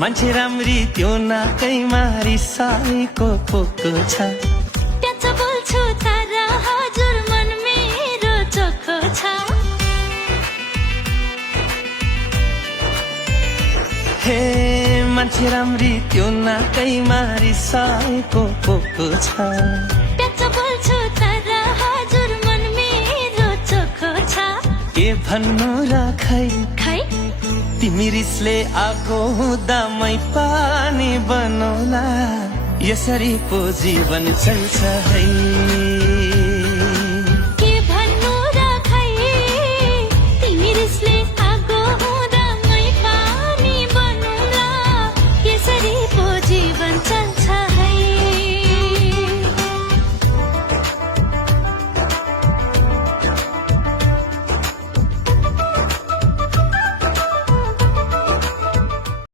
मान्छे राम्री त्यो नाकैमा रिसाएको पोको छ। ट्याच बोल्छु तर हजुर मन मेरो चोखो छ। हे मान्छे राम्री त्यो नाकैमा रिसाएको पोको छ। ट्याच बोल्छु तर हजुर मन मेरो चोखो छ। के भन्नु र खै खै तिमी रिसले आगो हुँदा मै पानी बनौला, यसरी पो जीवन चल्छ है।